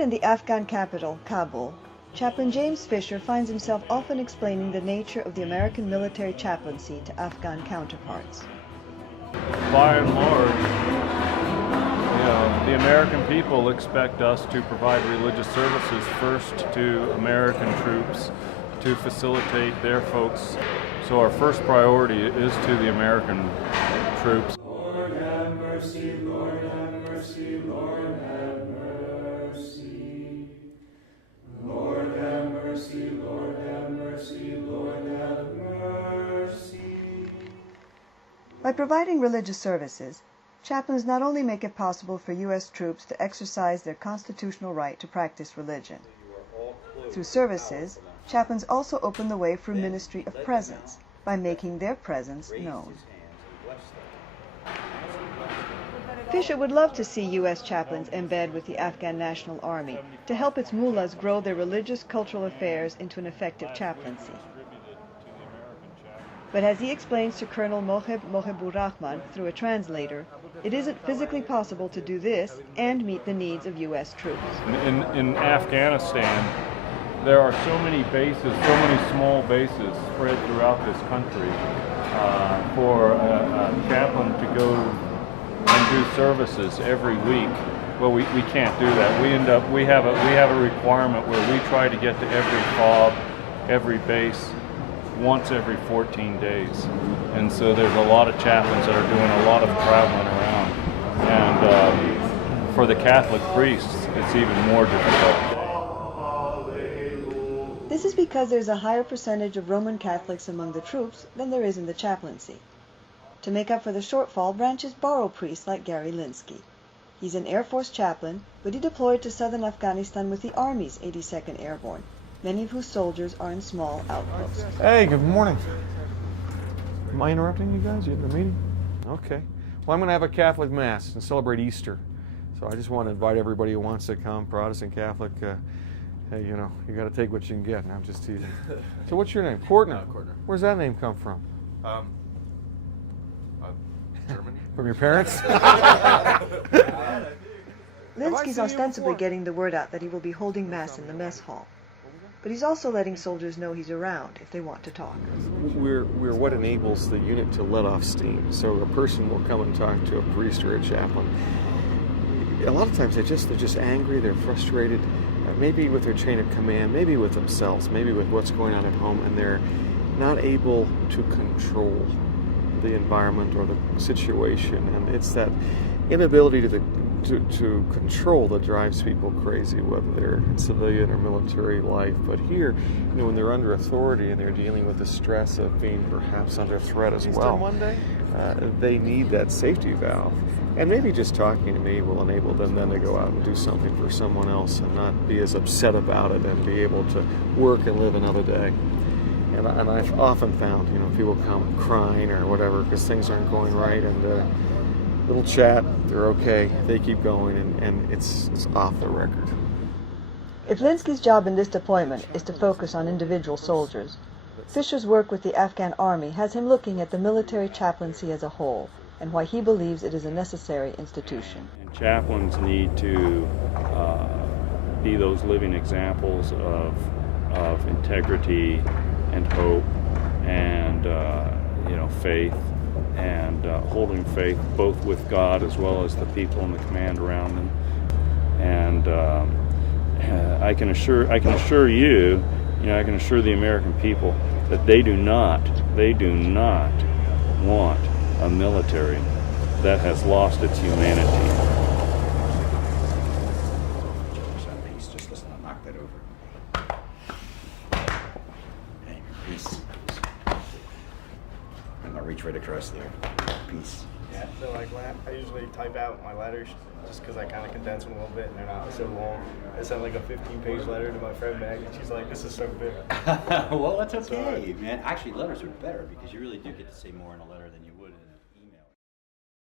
in the Afghan capital, Kabul, Chaplain James Fisher finds himself often explaining the nature of the American military chaplaincy to Afghan counterparts. By and large, the American people expect us to provide religious services first to American troops to facilitate their folks. So our first priority is to the American troops. Lord have mercy, Lord have mercy, Lord have mercy. Lord have mercy, Lord have mercy, Lord have mercy. By providing religious services, chaplains not only make it possible for U.S. troops to exercise their constitutional right to practice religion. Through services, chaplains also open the way for ministry of presence by making their presence known. Fisher would love to see U.S. chaplains embed with the Afghan National Army to help its mullahs grow their religious cultural affairs into an effective chaplaincy. But as he explains to Colonel Mohibur Rahman through a translator, it isn't physically possible to do this and meet the needs of U.S. troops. In Afghanistan, there are so many bases, so many small bases spread throughout this country for a chaplain to go and do services every week. Well, we can't do that. We have a requirement where we try to get to every FOB, every base, once every 14 days. And so there's a lot of chaplains that are doing a lot of traveling around. And for the Catholic priests, it's even more difficult. This is because there's a higher percentage of Roman Catholics among the troops than there is in the chaplaincy. To make up for the shortfall, branches borrow priests like Gary Linsky. He's an Air Force chaplain, but he deployed to southern Afghanistan with the Army's 82nd Airborne, many of whose soldiers are in small outposts. Hey, good morning. Am I interrupting you guys? You in the meeting? Okay. Well, I'm going to have a Catholic Mass and celebrate Easter. So I just want to invite everybody who wants to come, Protestant, Catholic. Hey, you got to take what you can get. And I'm just teasing. So what's your name? Courtner? Courtner. Where's that name come from? German. From your parents? Linsky's ostensibly getting the word out that he will be holding Mass in the mess hall. But he's also letting soldiers know he's around if they want to talk. We're what enables the unit to let off steam. So a person will come and talk to a priest or a chaplain. A lot of times they're just angry, they're frustrated, maybe with their chain of command, maybe with themselves, maybe with what's going on at home, and they're not able to control the environment or the situation. And it's that inability to control that drives people crazy, whether they're in civilian or military life. But here, when they're under authority and they're dealing with the stress of being perhaps under threat as well, they need that safety valve. And maybe just talking to me will enable them then to go out and do something for someone else and not be as upset about it and be able to work and live another day. And I've often found, people come crying or whatever because things aren't going right, and little chat, they're okay, they keep going, and it's off the record. If Linsky's job in this deployment is to focus on individual soldiers, Fisher's work with the Afghan Army has him looking at the military chaplaincy as a whole and why he believes it is a necessary institution. And chaplains need to be those living examples of integrity and hope and faith and holding faith both with God as well as the people in the command around them. And I can assure you, I can assure the American people that they do not want a military that has lost its humanity. Just listen, I'll knock that over. Hey, peace. And I'll reach right across there. Peace. Yeah, so like when I usually type out my letters just because I kind of condense them a little bit and they're not so long. I sent like a 15-page letter to my friend Meg, and she's like, "This is so big." Well, that's okay, man. Actually, letters are better because you really do get to say more in a letter than you would in